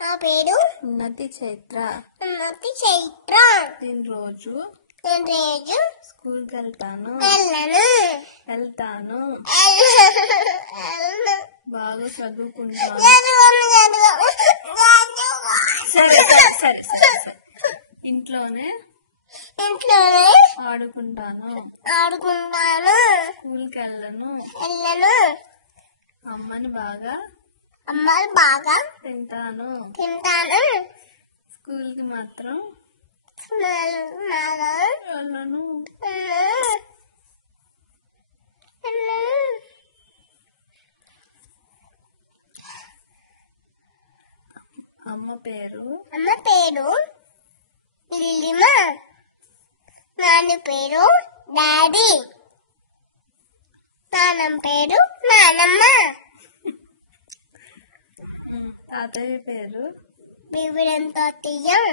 నా పేరు ఉన్నతి చైత్ర. ఉన్నతి చైత్ర. నేను రోజు స్కూల్కి వెళ్తాను. బాగా చదువుకుంటాను. సరే సరే సరే సరే. ఇంట్లోనే ఆడుకుంటాను. స్కూల్కి వెళ్ళను. అమ్మని బాగా తింటాను. స్కూల్కి మాత్రం వెళ్ళను. అమ్మ పేరు ఇల్లిమ. నాన్న పేరు డాడీ. నాన్నమ్మ పేరు నానమ్మ. తాతయ్య పేరు బిబిడంతో తీయం.